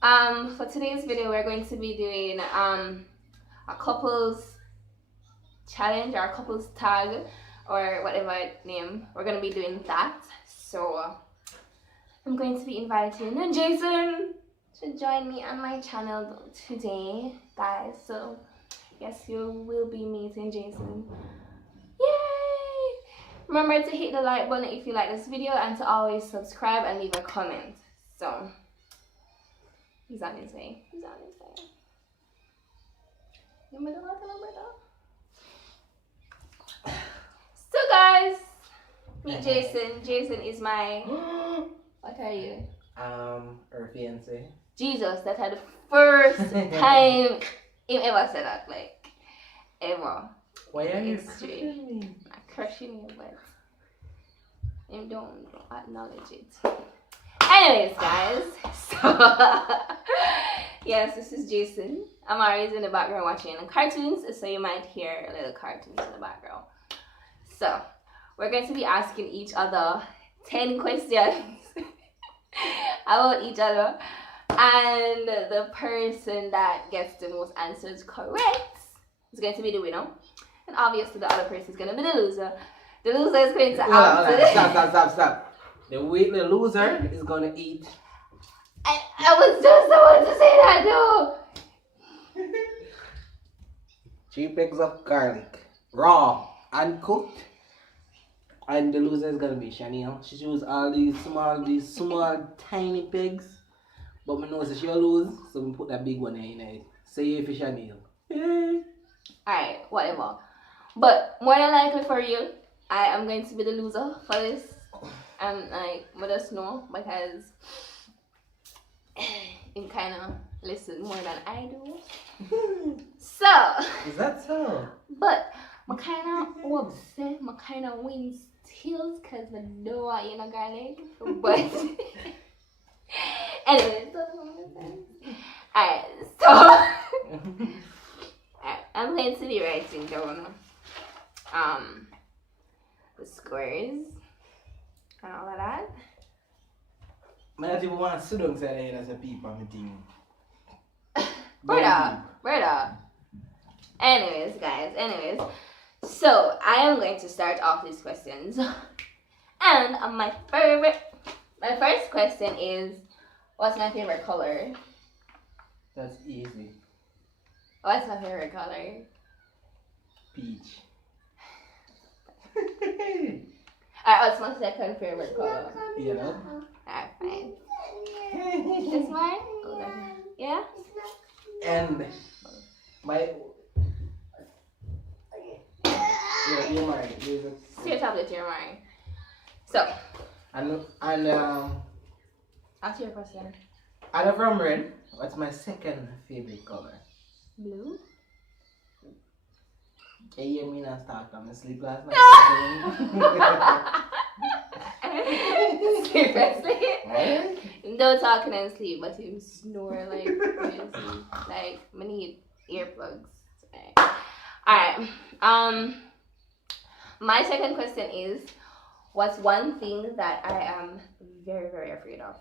For today's video, we're going to be doing a couples challenge or a couples tag or whatever name. We're going to be doing that. So I'm going to be inviting Jason to join me on my channel today, guys. So yes, you will be meeting Jason. Yay! Remember to hit the like button if you like this video and to always subscribe and leave a comment. So he's on his way. He's on his way. So guys, meet Jason. Jason is my what are you? Her fiance. Jesus, that had the first time him ever said that, like ever. Why are you History. crushing me? Not crushing you, but him don't acknowledge it. Anyways, guys, so yes, this is Jason. Amari's in the background watching cartoons, so you might hear little cartoons in the background. So we're going to be asking each other 10 questions about each other, and the person that gets the most answers correct is going to be the winner, and obviously the other person is going to be the loser. The loser is going to answer. Stop. The loser is gonna eat. I was just about to say that though. 3 pegs of garlic, raw, uncooked. And the loser is gonna be Chanel. She chose all these small, tiny pegs. But me know that she'll lose, so we put that big one in it. Say if it's Chanel. Alright, whatever. But more than likely for you, I am going to be the loser for this. Let us know because you kind of listen more than I do. So. Is that so? But I kind of upset. I kind of win still because I know I ain't a garlic. But anyways, alright. So I'm going to be writing down the scores and all of that. I don't even want to sit down and say that's a peep on my thing. Brother. Anyways, guys, so I am going to start off these questions. And my first question is, what's my favorite color? That's easy. What's my favorite color? Peach. Alright, what's my second favorite color? Yellow. Alright, fine. This one? Yeah? And my... Yeah, you're right. It's your tablet, you're mine. So. And Ask your question. other from red, what's my second favorite color? Blue? Can you hear me not start on sleep last night? Seriously? Right? No talking and sleep, but you snore like crazy. Like, I need earplugs. Alright. My second question is, what's one thing that I am very, very afraid of?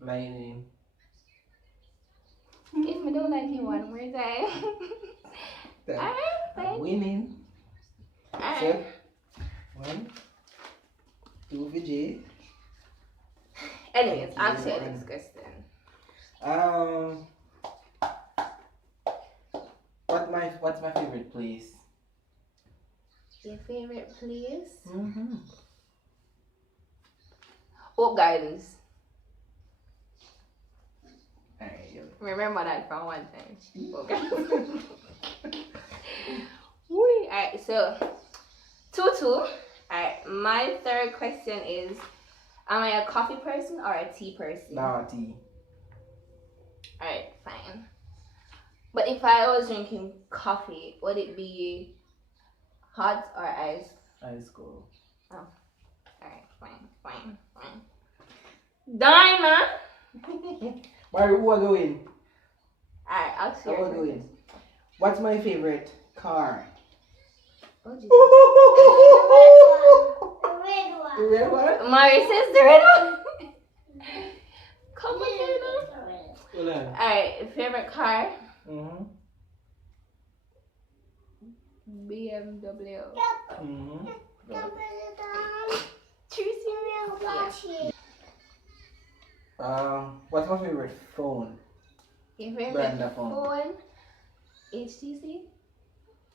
Lightning. If I don't like you one more time. Alright, fine. Winning. Alright. 1, 2 for J. Anyways, ask your next question. What's my favorite place? Your favorite place? Mm-hmm. Oak Gardens. Alright, Remember that from one time. Oak Gardens. Alright, so 2-2. Alright, my third question is, am I a coffee person or a tea person? No, tea. Alright, fine. But if I was drinking coffee, would it be hot or ice? Ice cold. Oh. Alright, fine. Darn, man! Mario, who are going? Alright, I'll see Who are going? What's my favorite car? Oh, Jesus. The red one? Mari says the red one. Come on, Hold on. Alright, favorite car? Mm-hmm. BMW. Mm-hmm. What's my favorite phone? Your favorite Brand of phone. phone? HTC?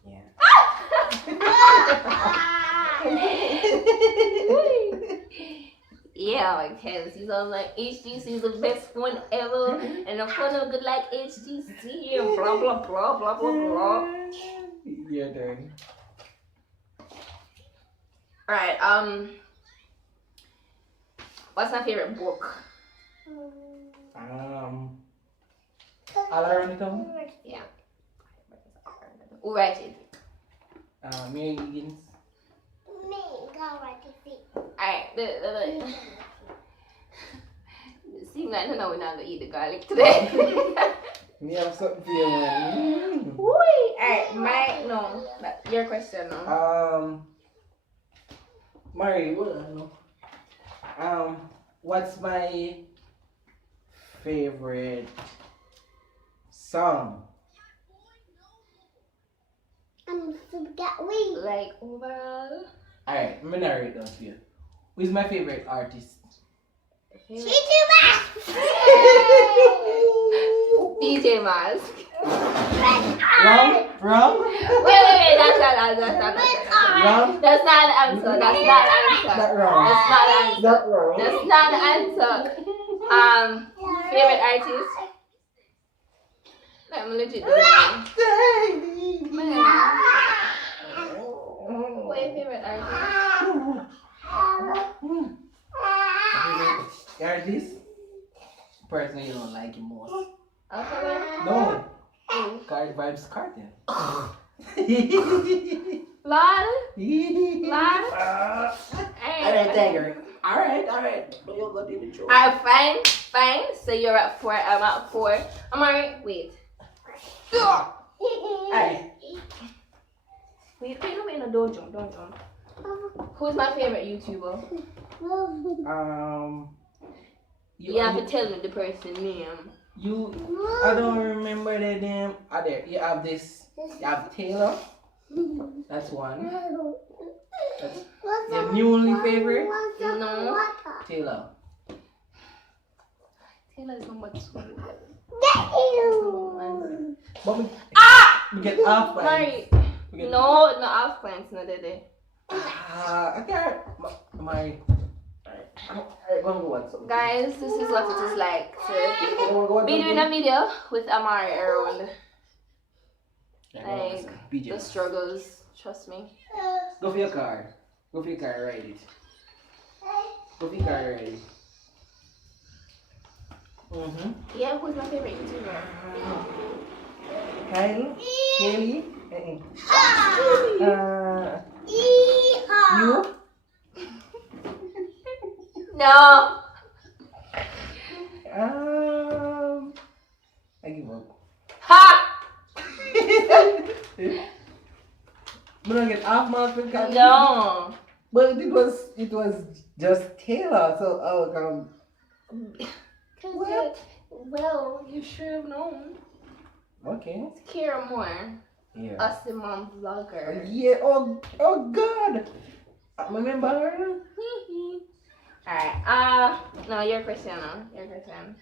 Yeah. Yeah, because he's all like HTC is the best phone ever, and the phone is good like HTC, and blah blah blah blah blah blah. Your turn. Alright, what's my favorite book? All Around the Town? Yeah. Who write it? Mary Higgins. Alright, seems like no, we're not gonna eat the garlic today. Me have something for you, man. Alright, your question now. Mary, what's my favorite song? Like overall. Alright, I'm gonna narrate it down for you. Who's my favorite artist? DJ Mask. Wrong? Wait, that's not Wrong? That's not an answer. That's not an answer. Not wrong. That's not an answer. Not wrong. That's not an answer. Favorite artist? I'm legit doing it. What your favorite artist? Artist? Person you don't like him most. Alphabet? No. Card Vibes Cartel. Lol? Alright, Tiger. Alright. You'll go to the show. Alright, fine. So you're at 4, I'm at 4. I'm alright. Wait. Alright. Wait, no, don't jump. Who's my favorite YouTuber? You have to tell me the person name. I don't remember the name. There, you have this. You have Taylor. That's one. That's your newly favorite. No. Taylor. Taylor is number 2. But we get off by. Mari. No, off plants, no, they. I can't. Mari. Guys, this is what it is like to be doing a video with Amari around. Like, the struggles, trust me. Go for your car. Ride it. Go for your car, ride it. Yeah, who's my favorite YouTuber? Kelly? You? No. I give up. Ha! I'm gonna get off my phone. No. But it was just Taylor, so I'll come. Well, you should have known. Okay. It's Kira Moore. Yeah. Us the mom vlogger. Yeah. Oh God. I remember her. Alright. No, your question now.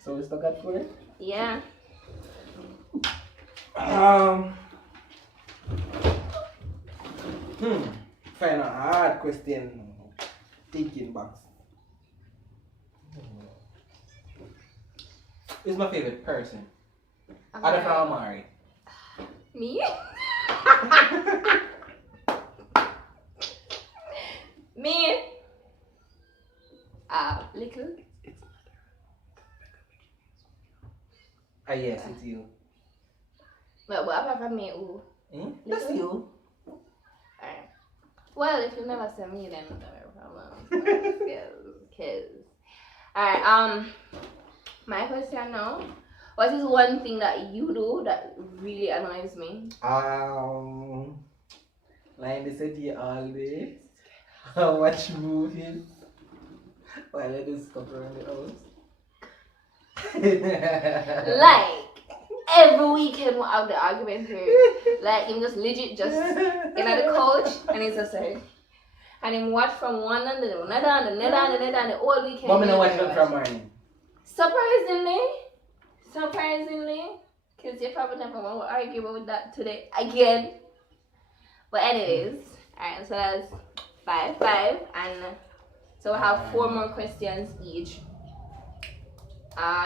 So we stuck at 4? Yeah. Find a hard question. Thinking box. Who's my favorite person? Other from Amari. Me? Me? Little? Yes, it's you. But what apart from me, who? That's you. Alright. Well, if you never say me, then no problem. Cause. Alright, my question now. What is one thing that you do that really annoys me? Lying to sit here all day. Watch movies. While I do stuff around the house. Like every weekend we have the argument here. Like him just legit just in at the couch and he's just like and him watch from one and the another and the whole weekend. But me not watch them from morning. Surprisingly, because you probably never want to argue about that today again. But anyways, alright, so that's 5, and so we have 4 more questions each.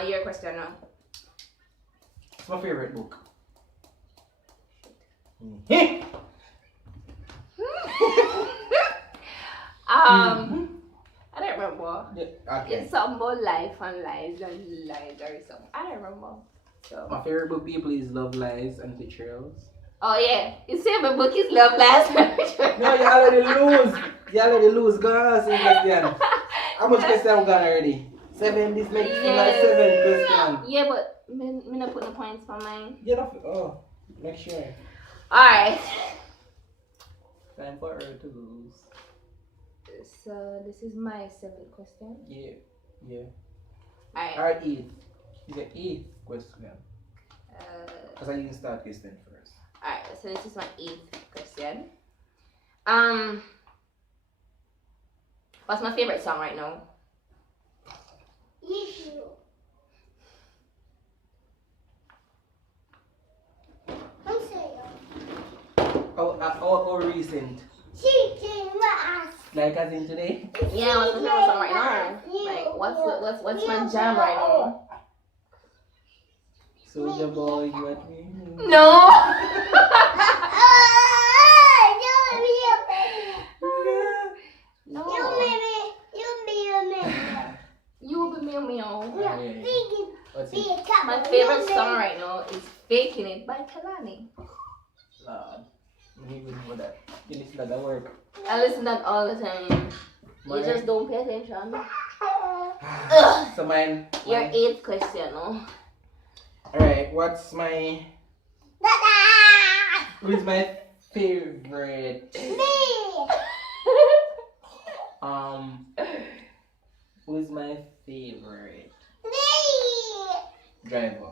Your question now. What's my favorite book? I don't remember. Okay. It's something about life and lies and lies or something. I don't remember. So. My favorite book, people, is Love, Lies, and Betrayals. Oh yeah, you say my book is Love, Lies, and Betrayals. No, you already lose. Go on, ask me question. How much question we got already? 7. This makes me like 7 questions. Yeah, but me not put the points for mine. Make sure. Alright. Time for her to lose. So this is my 7th question. Yeah. Alright. Alright, 8. Is the 8th question. Because I didn't start question first. Alright, so this is my 8th question. What's my favorite song right now? Oh, recent. Like as in today? Yeah, what's my favorite song right now? Like, what's my jam right now? Soulja Boy, you at me? No! No. You be meow. What's it? My favorite song right now is Faking It by Kalani. Lord. I even know that. You listen to that work. I listen to that all the time. You just don't pay attention. So mine. Your 8th question, no? Alright, what's my... Who's my favorite... Who's my favorite... driver?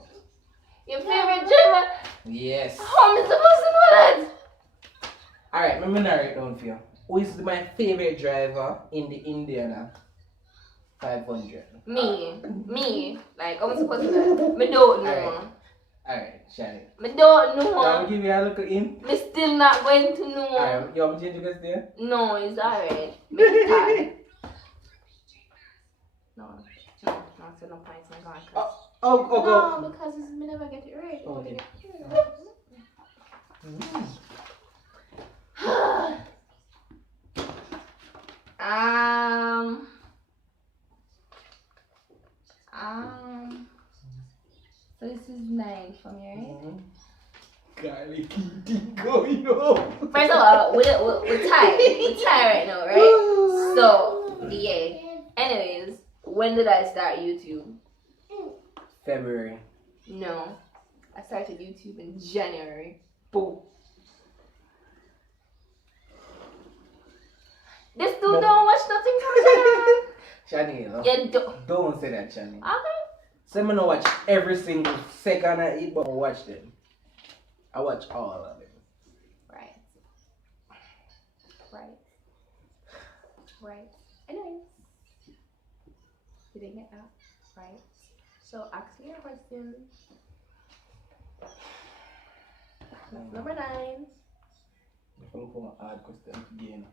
Your favorite driver? Yes. How am I supposed to know that? Alright, let me narrow it down for you. Who is my favorite driver in the Indiana 500? Me. Like, I'm supposed to know. Me don't know. Alright, Shani. Me don't know. I'll give you a look in. Me still not going to know. Alright, you want me to change the question? No, it's alright. Me tired. No, so no points, my God. Go. No, because me never get it right. Okay. So this is 9 from you, right? Garlic eating going on. First of all, we're tired. We're tired right now, right? So, yeah. Anyways, when did I start YouTube? February. No. I started YouTube in January. Boom. This dude don't watch nothing from Shani, you know? Yeah, don't say that, Shani. Okay. So I'm gonna watch every single second I eat, but I watch them. I watch all of them. Right. Anyways. You didn't get that. Right. So ask me your question. Number 9. If I look for my hard question again.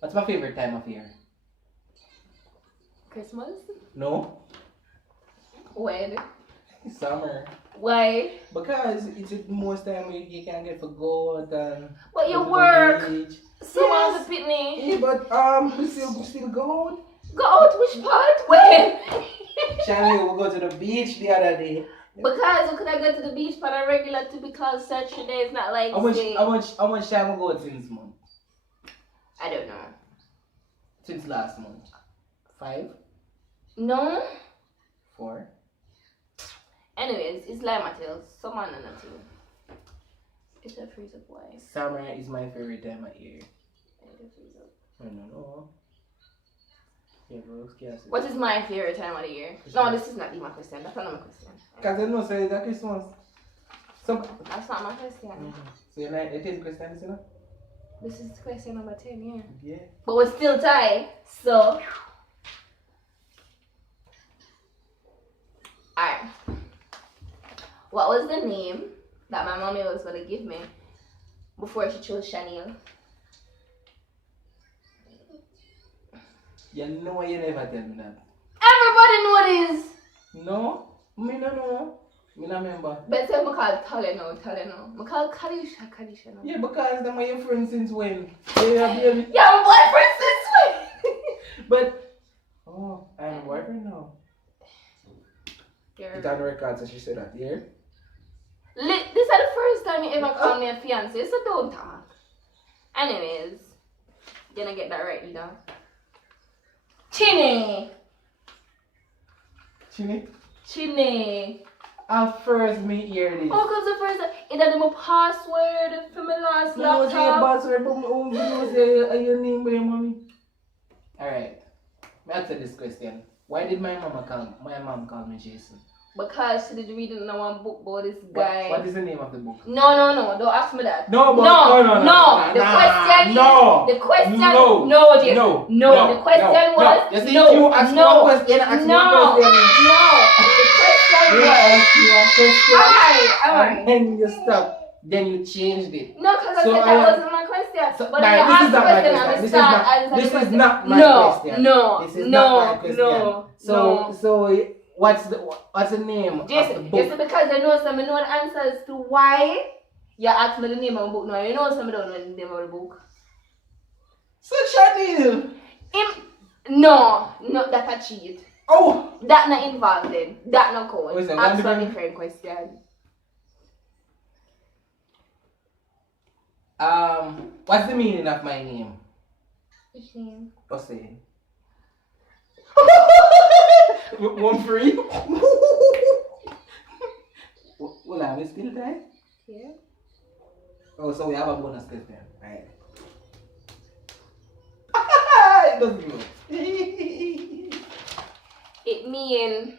What's my favorite time of year? Christmas? No. When? Summer. Why? Because it's the most time you can get for go out and but you go to the work. beach. So on the picnic. Yeah, but we still go out. Go out which part? When? Shani, we go to the beach the other day. Because we could I go to the beach for a regular typical Saturday? It's not like How much time we go since month? I don't know. Since last month. 5? No. 4? Anyways, it's like Matthias. Someone and that too. It's a freeze up why. Summer is my favorite time of year. I need to freeze up. I don't know. Yeah, bro, scarce. What is my favorite time of the year? No, this is not even my question. That's not my question. Because you know, so it's a Christmas. So, That's not my question. so you're like 18 Christians, you know? This is question number 10, yeah. Yeah. But we're still tied, so. Alright. What was the name that my mommy was going to give me before she chose Chanel? You know you never tell me that. Everybody know this! No? Me no know. Me no remember. But say I call Taleno. I call Kadisha now. Yeah, because them are your friends since when? Yeah, baby. Yeah, my boyfriend since when? But, oh, I'm a boyfriend now. You're... It's on record, so she said that, yeah? This is the first time you ever called me a fiance, so don't talk. Anyways, you're gonna get that right, you know. Chini! Our first meet here this. Oh, because the first time, it had my password for my last No, say your laptop. password, but my own video say your name by your mommy. Alright, me answer this question. Why did my mom call me Jason? Because she did reading one book about this guy. What is the name of the book? No, don't ask me that. No. The question the question was You see, you asked me one question, ask me one question. The question was alright. And then you stopped. Then you changed it. No, because So I said that wasn't my question. But you asked the question at the start. This is not my question. This is not my question. So what's the name of the book? Just because I know some know the answers to why you asked me the name of the book. No, you know some don't know the name of the book. So Chanel. No, that's a cheat. Oh, that not involved in. That not count. Ask a different question. What's the meaning of my name? Which name? Ose. One free? Well, are we still there? Yeah. Oh, so we have a bonus question, right? It doesn't go. It mean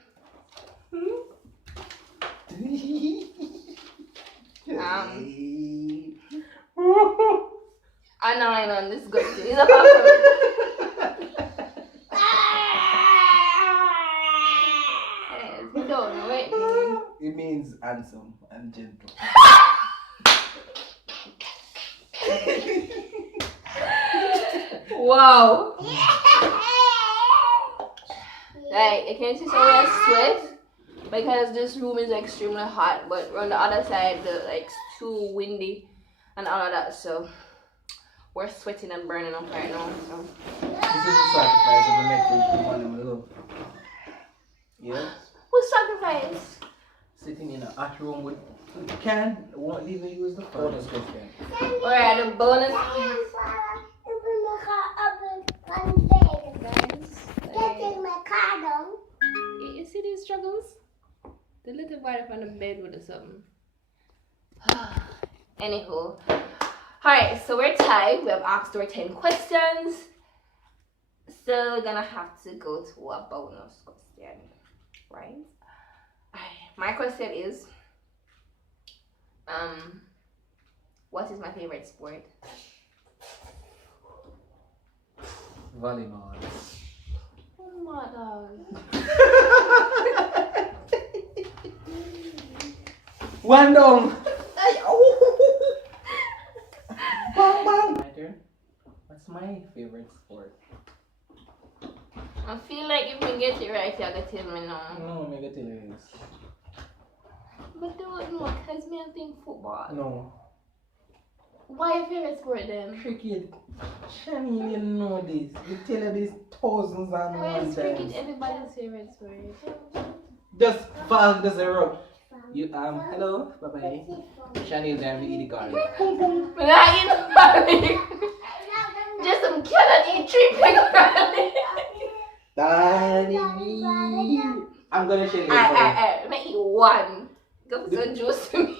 I know this is good. It's a we don't know it. It means handsome and gentle. Wow. Like, you can see some of sweat because this room is extremely hot, but on the other side, it's too windy and all of that, so we're sweating and burning up right now. So. This is a sacrifice of the next one of my love. Yeah? Who sacrificed? Sitting in a hot room with won't even use the bonus question. Alright, the bonus. You see these struggles? The little boy up on the bed with something. Anywho. Alright, so we're tied. We have asked our 10 questions. So we're gonna have to go to a bonus question. Right? Alright, my question is what is my favorite sport? Volleyball. Oh my god. One down. Bang bang. My turn. What's my favorite sport? I feel like if we get it right, you're gonna tell me now. No, I'm gonna tell you this. But don't know, because me I think football. No. Why your favorite sport then? Cricket. Shani, you know this. We tell you this thousands and Why one is cricket times. everybody's favorite sport? Just fast as a rock. You hello, bye bye. Shani is going to eat the garlic. When I eat garlic, just some Kennedy tree pick garlic. Daddy, I'm gonna share it. Alright, let me eat one. Go for some juice to me.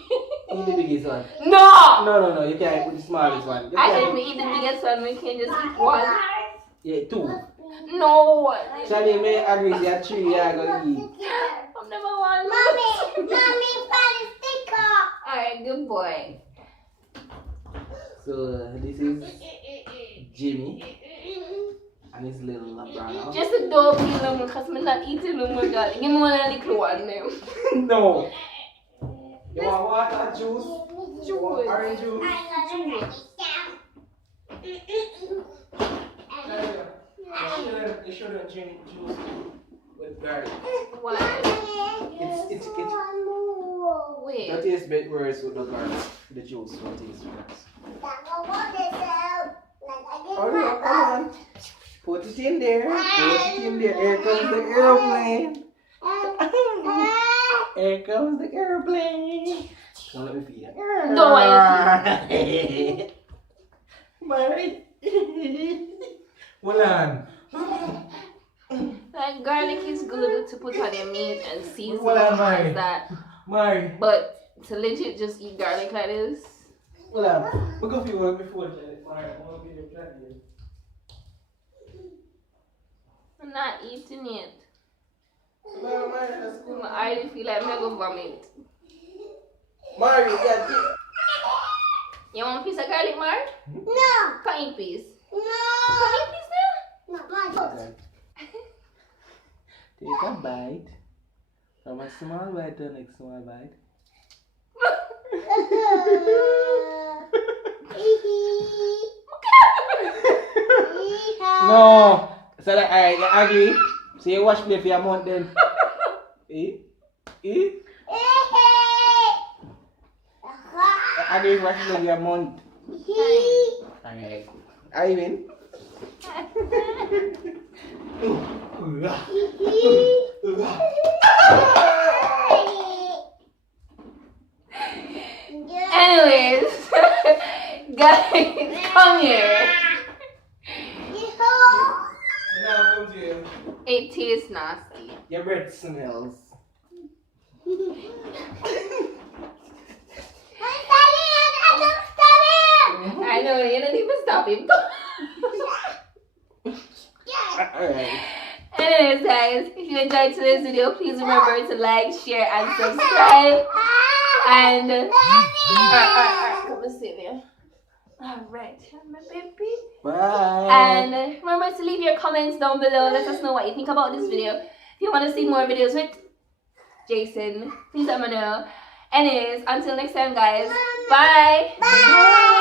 Eat the biggest one. No! No, you can't put the smallest one. I said we eat the biggest one, we can just eat one. Yeah, two. No. Shani, may I agree with 3 you're gonna eat. I'm number one. Mommy, find a sticker. Alright, good boy. So this is Jimmy and his little brother. Just a dog eating because I'm not eating no more, girl. Give me one little one now. No. You want water, juice? Juice. You want orange juice? You shouldn't drink juice with garlic. Why? It's Wait. that tastes a bit worse with the garlic. The juice will taste worse. Oh, come on. Put it in there. Put it in there. Here comes the airplane. Here comes the airplane. Don't let me feed it. Don't want you Mary. Hold on. Like garlic is good to put on your meat and season Well, and Mary. that. Mary. But to legit just eat garlic like this, Hold on. We'll go for you before Janet. Mary, I want to give you a plan here. I'm not eating it. No, Mary, that's cool. I already feel like I'm gonna vomit. Mary, yeah. You want a piece of garlic, Mar? No. Come eat piece. No. Come eat piece now. No, Okay. Take a bite. From a small bite to the next small bite. No. So that alright, you agree? So you wash plate for your mouth then. Eh? Eh? I agree wash plate for your mouth. Alright. Are you in? Anyways, guys, come here. Now come to you. It tastes nasty. Your breath smells. I know, you don't even stop him. Alright. Anyways, guys, if you enjoyed today's video, please remember to like, share, and subscribe. And come and sit there. Alright, my baby. Bye. And remember to leave your comments down below. Let us know what you think about this video. If you want to see more videos with Jason, please let me know. Anyways, until next time, guys. Bye. Bye.